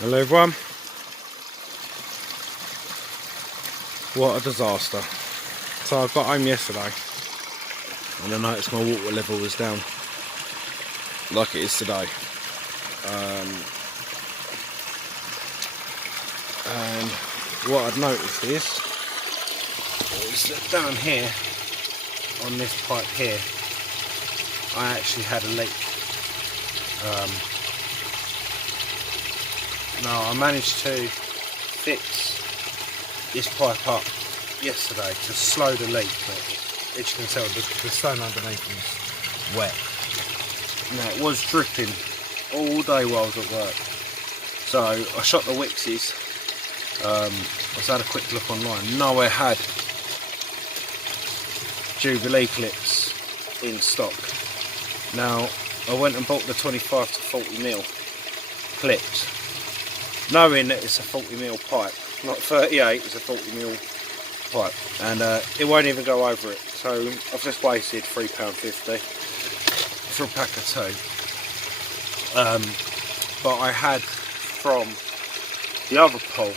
Hello everyone. What a disaster. So I got home yesterday and I noticed my water level was down like it is today. And what I'd noticed is that down here on this pipe here I actually had a leak. Now I managed to fix this pipe up yesterday to slow the leak, but as you can tell the stone underneath is wet. Now it was dripping all day while I was at work, so I shot the Wixes. I just had a quick look online. Nowhere had Jubilee clips in stock. Now I went and bought the 25 to 40mm clips, knowing that it's a 40mm pipe, not 38, it's a 40mm pipe, and it won't even go over it. So I've just wasted £3.50 for a pack of two. But I had from the other pole,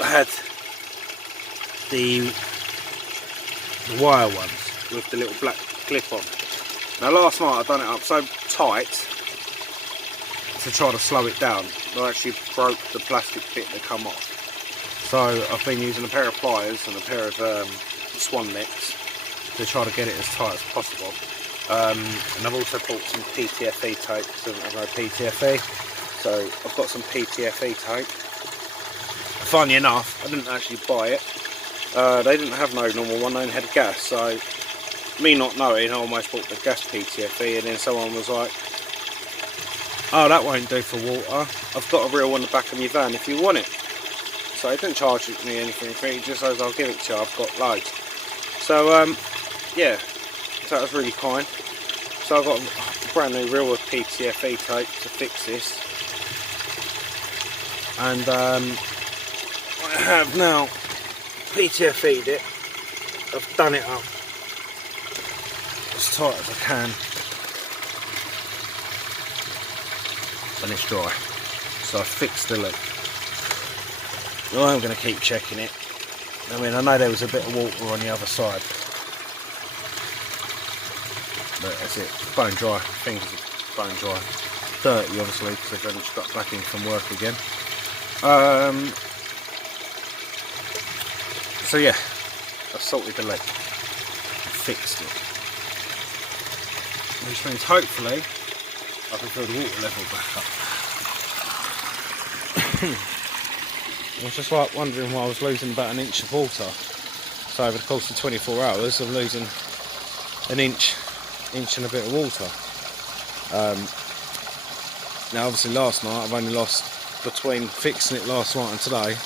I had the wire ones with the little black clip on. Now last night I done it up so tight to try to slow it down, I actually broke the plastic bit that come off. So I've been using a pair of pliers and a pair of swan necks to try to get it as tight as possible. And I've also bought some PTFE tape, because I don't have no PTFE, so I've got some PTFE tape. Funny enough, I didn't actually buy it. They didn't have no normal one, they only had gas, so me not knowing, I almost bought the gas PTFE, and then someone was like, oh, that won't do for water, I've got a real one in the back of my van if you want it. So he didn't charge me anything for it, he just says I'll give it to you, I've got loads. So yeah, so that was really kind. So I've got a brand new reel of PTFE tape to fix this. And I have now PTFE'd it, I've done it up as tight as I can. And it's dry, so I fixed the leak. I'm going to keep checking it. I mean, I know there was a bit of water on the other side, but that's it, bone dry, fingers are bone dry. Dirty obviously because I've only just got back in from work again. So yeah, I've sorted the leak, fixed it, which means hopefully I can fill the water level back up. I was just like wondering why I was losing about an inch of water. So over the course of 24 hours I'm losing an inch and a bit of water. Now obviously last night I've only lost, between fixing it last night and today,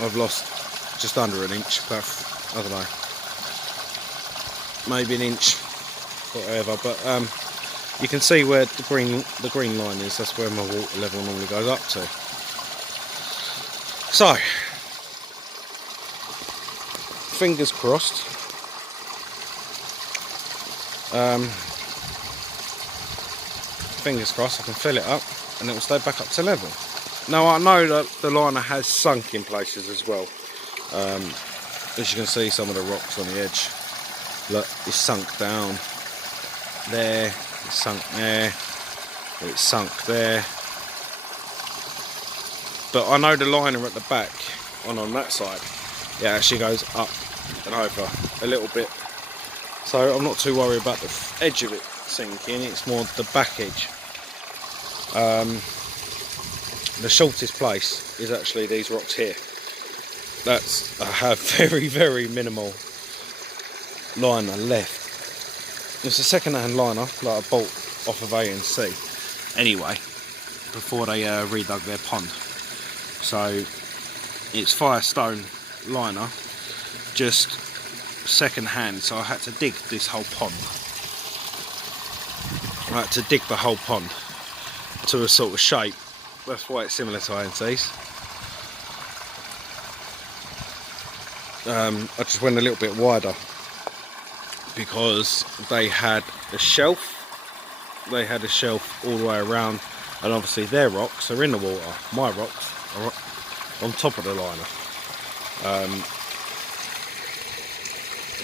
I've lost just under an inch, about, I don't know, maybe an inch, whatever, but you can see where the green line is. That's where my water level normally goes up to. So fingers crossed, I can fill it up and it will stay back up to level. Now I know that the liner has sunk in places as well. As you can see, some of the rocks on the edge, look, it's sunk down there, it's sunk there, it's sunk there. But I know the liner at the back, on that side, it actually goes up and over a little bit. So I'm not too worried about the edge of it sinking, it's more the back edge. The shortest place is actually these rocks here. I have very, very minimal liner left. It's a second-hand liner that I bought off of A&C anyway, before they redug their pond. So it's Firestone liner, just second-hand, so I had to dig this whole pond. I had to dig the whole pond to a sort of shape. That's why it's similar to A&C's. I just went a little bit wider because they had a shelf they had a shelf all the way around, and obviously their rocks are in the water. My rocks are on top of the liner.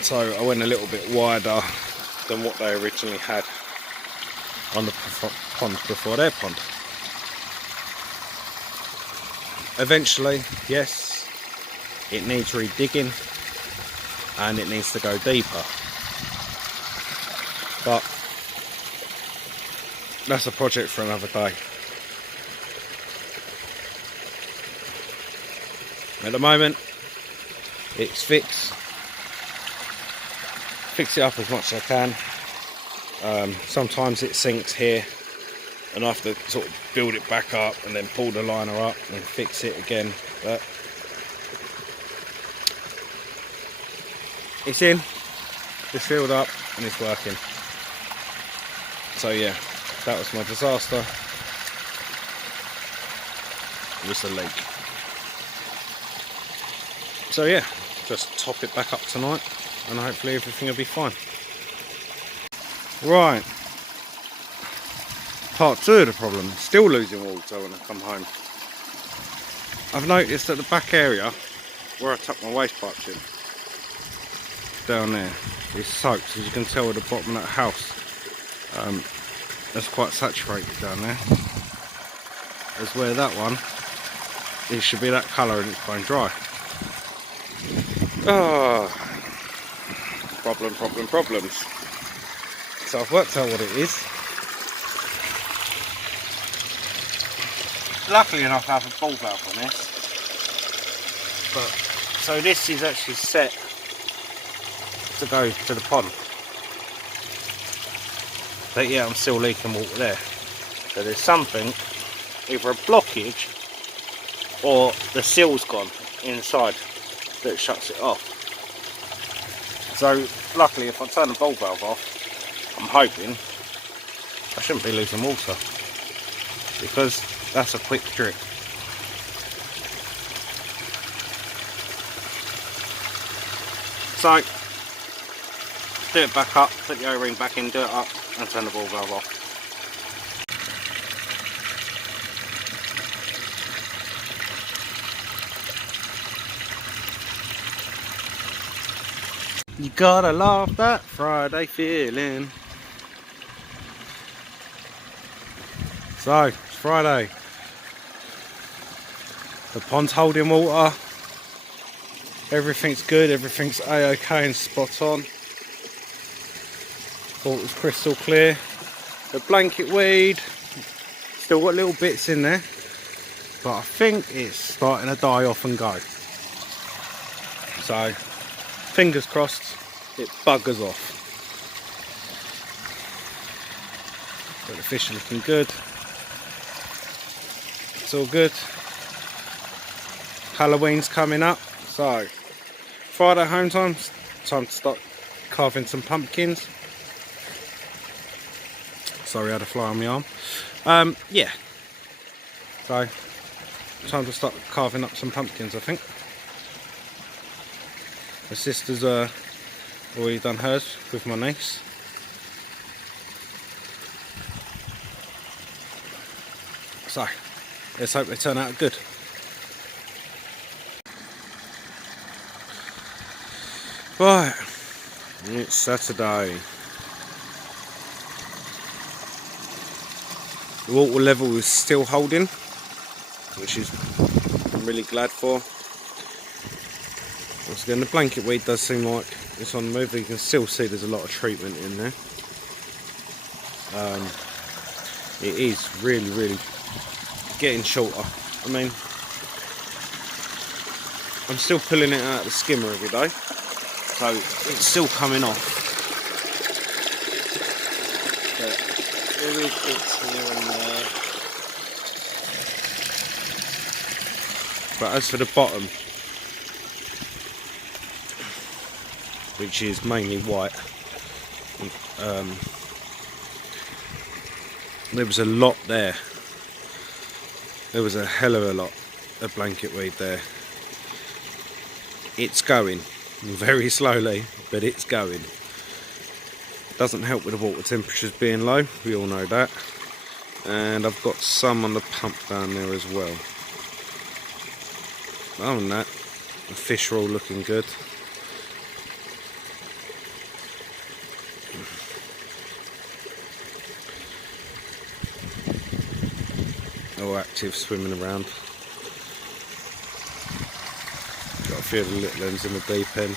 So I went a little bit wider than what they originally had on the pond before their pond. Eventually, yes, it needs redigging and it needs to go deeper, but that's a project for another day. At the moment, it's fix it up as much as I can. Sometimes it sinks here and I have to sort of build it back up and then pull the liner up and fix it again, but it's in, it's filled up and it's working. So yeah, that was my disaster. It was a leak. So yeah, just top it back up tonight and hopefully everything will be fine. Right, part 2 of the problem, still losing water when I come home. I've noticed that the back area where I tuck my waste pipes in, down there, is soaked, as you can tell at the bottom of that house. That's quite saturated down there. As where that one, it should be that colour and it's going dry. Problems. So I've worked out what it is. Luckily enough I have a ball valve on this. But so this is actually set to go to the pond. But yeah, I'm still leaking water there. So there's something, either a blockage or the seal's gone inside that shuts it off. So luckily if I turn the ball valve off, I'm hoping I shouldn't be losing water, because that's a quick drip. So do it back up, put the O-ring back in, do it up and turn the ball valve off. You gotta love that Friday feeling. So, it's Friday. The pond's holding water. Everything's good, everything's A-OK and spot on. Water's crystal clear. The blanket weed, still got little bits in there, but I think it's starting to die off and go. So, fingers crossed, it buggers off. But the fish are looking good. It's all good. Halloween's coming up, so Friday home time to start carving some pumpkins. Sorry, I had a fly on my arm. Yeah. So, time to start carving up some pumpkins, I think. My sister's already done hers with my niece. So, let's hope they turn out good. Right, it's Saturday. The water level is still holding, which is I'm really glad for. Once again, the blanket weed does seem like it's on the move. You can still see there's a lot of treatment in there. It is really getting shorter. I mean, I'm still pulling it out of the skimmer every day, so it's still coming off. But there is bits here and there. But as for the bottom, which is mainly white, there was a lot there. There was a hell of a lot of blanket weed there. It's going very slowly, but it's going. Doesn't help with the water temperatures being low, we all know that. And I've got some on the pump down there as well. Other than that, the fish are all looking good. All active, swimming around. Got a few of the little ones in the deep end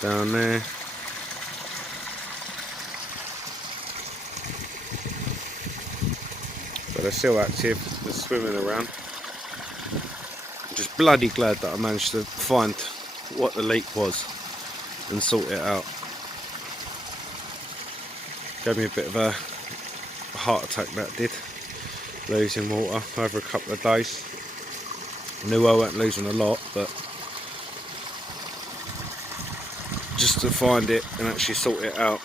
down there. But they're still active, they're swimming around. I'm just bloody glad that I managed to find what the leak was and sort it out. Gave me a bit of a heart attack, that did, losing water over a couple of days. I knew I weren't losing a lot, but just to find it and actually sort it out.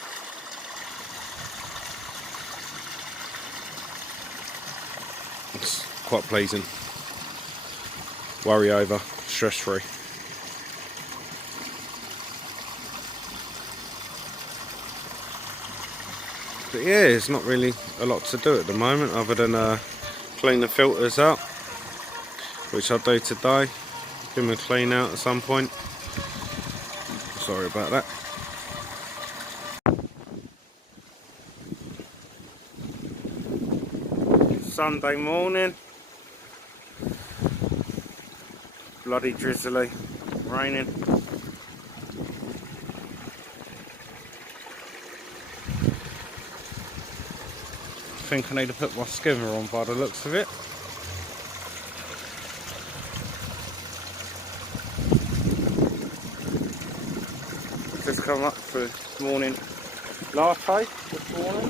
It's quite pleasing. Worry over, stress free. But yeah, there's not really a lot to do at the moment other than clean the filters out, which I'll do today. Give them a clean out at some point. Sorry about that. Sunday morning. Bloody drizzly, raining. I think I need to put my skimmer on by the looks of it. Just come up for morning latte this morning.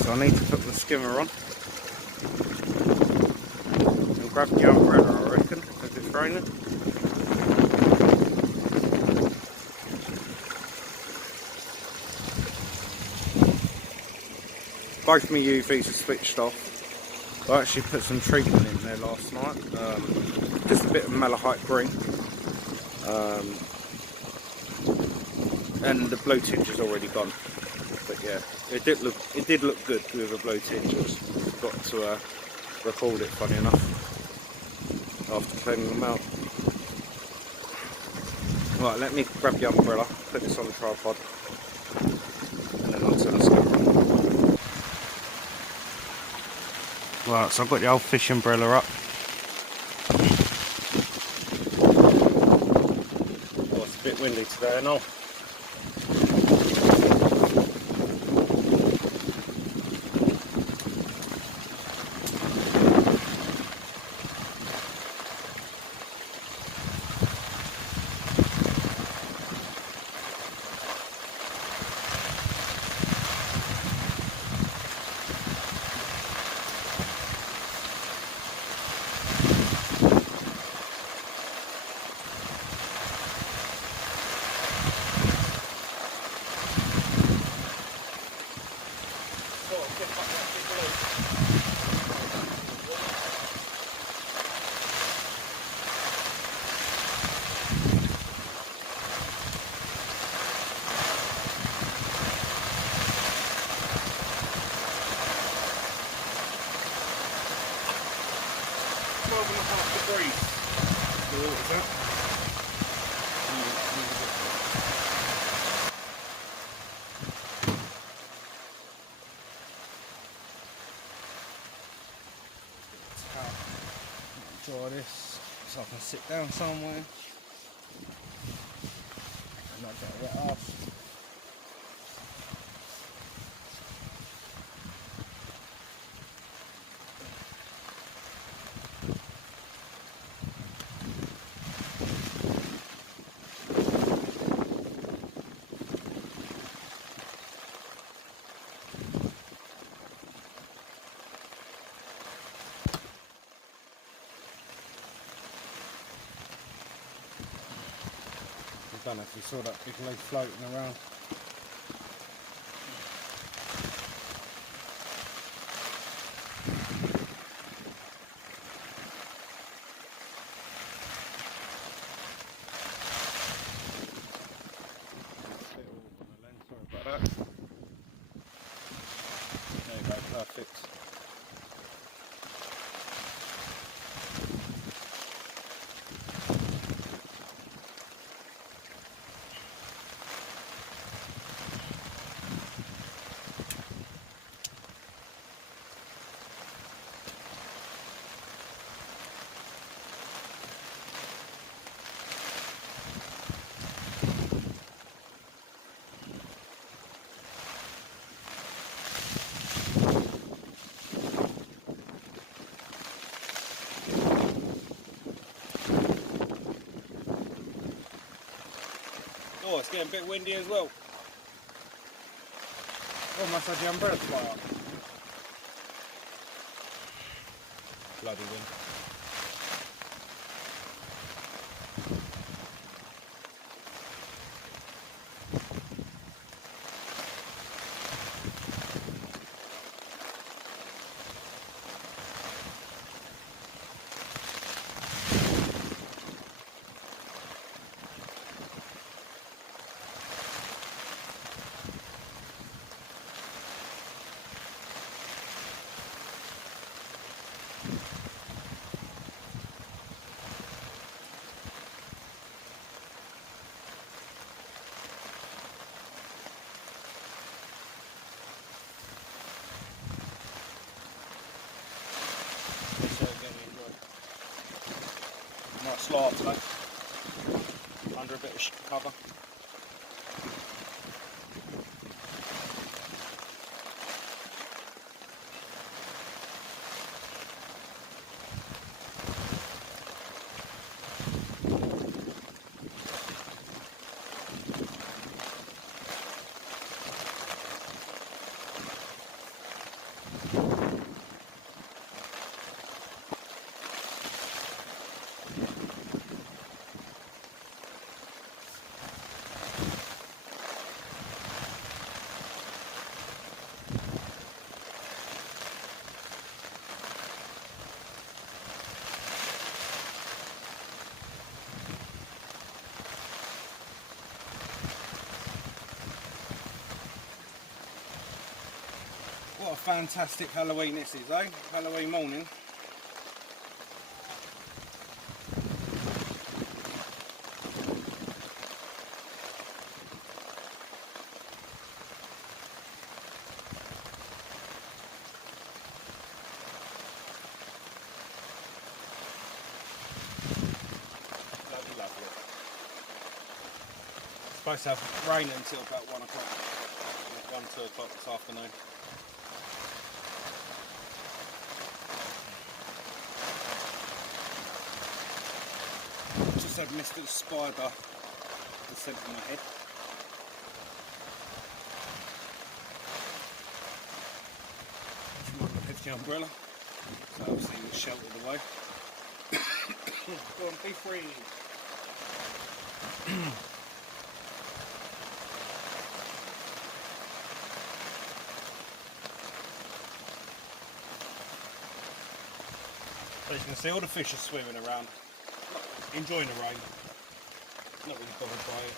So I need to put the skimmer on. And grab the umbrella, I reckon, if it's raining. Both my UVs are switched off. I actually put some treatment in there last night. Just a bit of malachite green. And the blue tinge is already gone. But yeah, it did look good with a blue tinge. I just got to record it, funny enough, after cleaning them out. Right, let me grab the umbrella, put this on the tripod, and then I'll turn the skimmer on. Right, so I've got the old fish umbrella up. Oh, it's a bit windy today, I know. Dry this so I can sit down somewhere and not get wet off. I don't know if you saw that big leg floating around. getting a bit windy as well. Almost had the umbrella fly up. Bloody wind. Nice lie today, under a bit of cover. What a fantastic Halloween this is, eh? Halloween morning. Lovely, lovely. Supposed to have rain until about 1 o'clock. 1, 2 o'clock this afternoon. Just had Mr. Spider descent on my head. From under the hefty umbrella. So obviously we're sheltered away. Go on, be free. As you can see, all the fish are swimming around, enjoying the rain, not really bothered by it.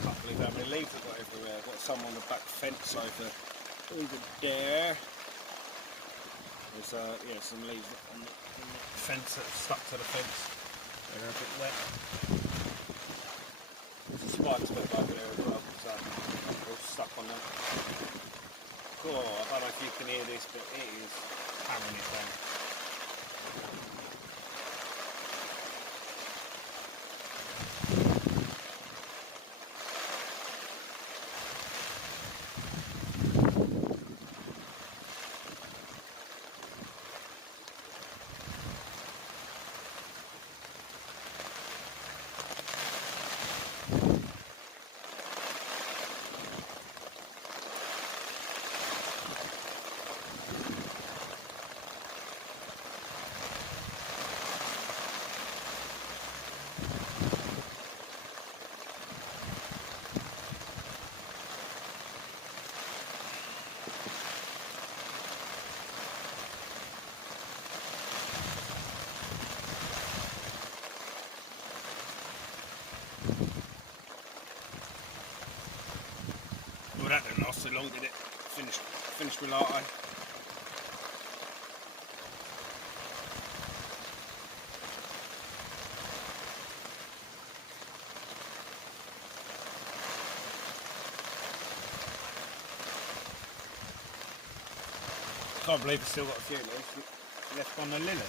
Can't believe how many leaves I've got everywhere. I've got some on the back fence over there. There's yeah, some leaves on the fence that are stuck to the fence. They're a bit wet. There's a spider's web over there as well, so all stuck on them. Cool, I don't know if you can hear this, but it is hammering it down. Well, that didn't last too long, did it? Finished with latte. Can't believe it's still got a few left on the lily.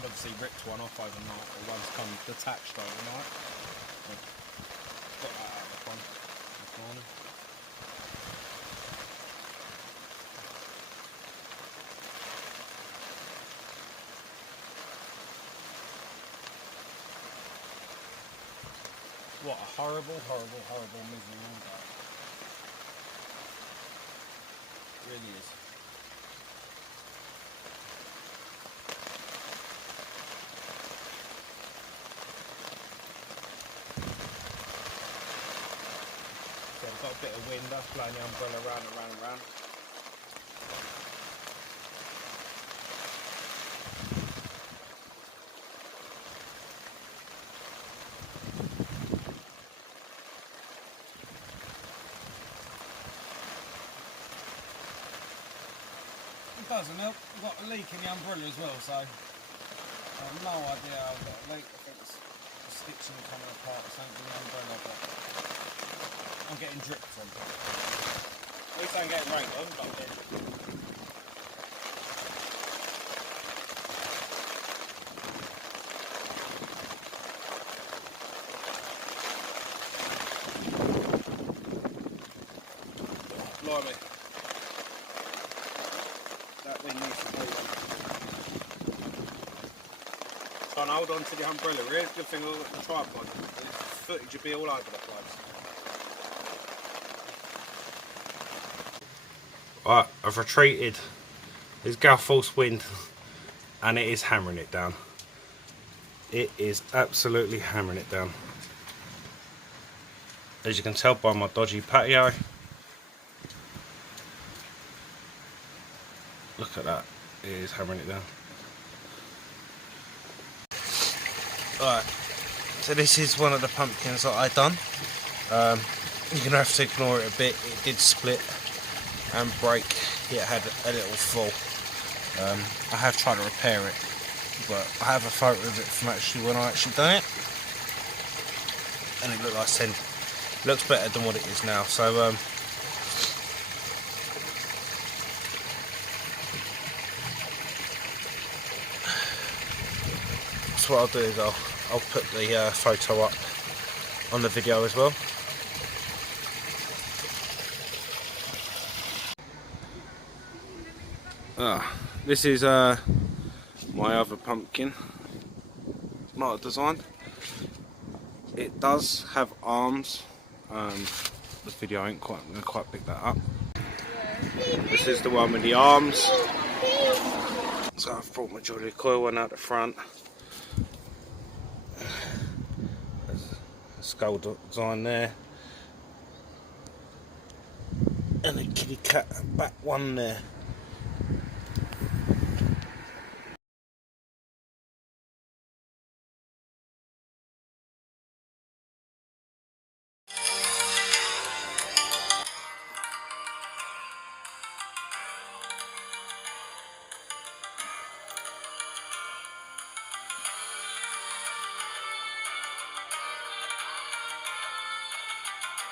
Obviously ripped one off overnight, or one's come detached overnight. Got that out of the pond this morning. What a horrible, horrible, horrible misery all day. It really is. So we've got a bit of wind, that's blowing the umbrella round and round and round. It doesn't help, we've got a leak in the umbrella as well, so I have no idea how I've got a leak. I think it's the sticks are coming apart or something in the umbrella, but I'm getting dripped on. At least I'm getting rained on, but I'm getting dripped. Blimey. That wind needs to be on. Trying to hold on to the umbrella. Here's the thing with the tripod. The footage would be all over the place. Right, I've retreated. There's gale force wind and it is hammering it down. It is absolutely hammering it down. As you can tell by my dodgy patio. Look at that, it is hammering it down. Right, so this is one of the pumpkins that I done. You're going to have to ignore it a bit, it did split and break, it had a little fall. I have tried to repair it, but I have a photo of it from actually when I actually done it. And it looked like I said, looks better than what it is now, so so what I'll do is I'll put the photo up on the video as well. This is my other pumpkin. Not a design. It does have arms. The video ain't quite going to quite pick that up. This is the one with the arms. So I've brought my jolly coil one out the front. There's a skull design there. And a kitty cat back one there.